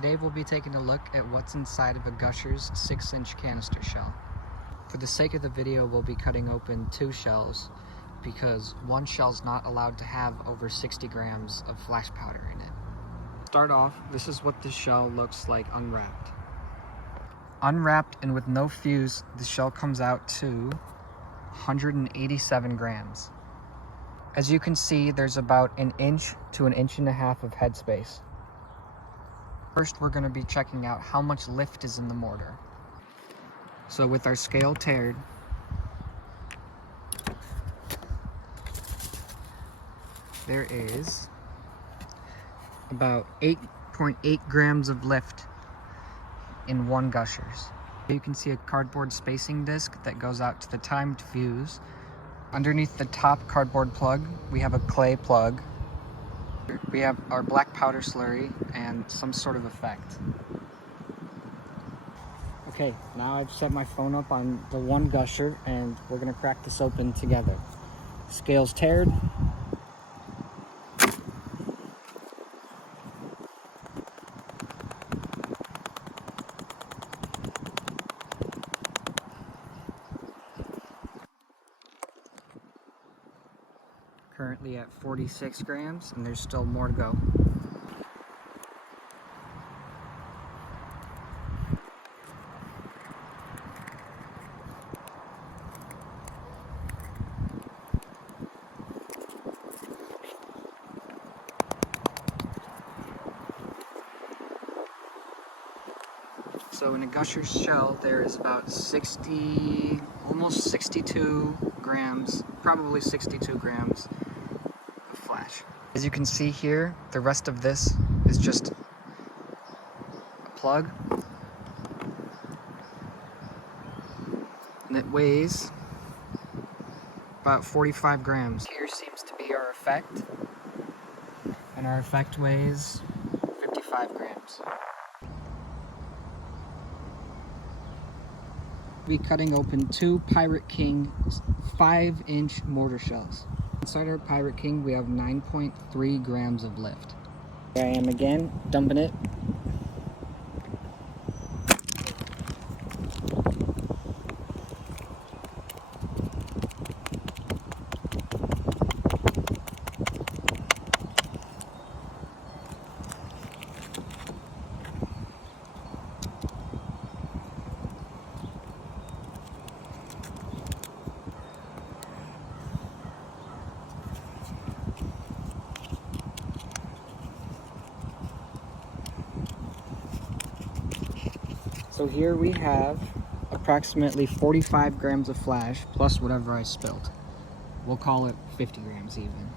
Today we'll be taking a look at what's inside of a Gushers 6-inch canister shell. For the sake of the video, we'll be cutting open 2 shells because one shell's not allowed to have over 60 grams of flash powder in it. To start off, this is what the shell looks like unwrapped. Unwrapped and with no fuse, the shell comes out to 187 grams. As you can see, there's about an inch to an inch and a half of headspace. First, we're going to be checking out how much lift is in the mortar. So with our scale tared, there is about 8.8 grams of lift in one Gushers. You can see a cardboard spacing disc that goes out to the timed fuse. Underneath the top cardboard plug, we have a clay plug. We have our black powder slurry and some sort of effect. Okay, now I've set my phone up on the one Gusher and we're gonna crack this open together. Scales tared. Currently at 46 grams, and there's still more to go. So in a Gusher shell, there is about almost 62 grams, probably 62 grams of flash. As you can see here, the rest of this is just a plug. And it weighs about 45 grams. Here seems to be our effect. And our effect weighs 55 grams. We'll be cutting open 2 Pirate King 5-inch mortar shells. Inside our Pirate King, we have 9.3 grams of lift. Here I am again, dumping it. So here we have approximately 45 grams of flash plus whatever I spilled. We'll call it 50 grams even.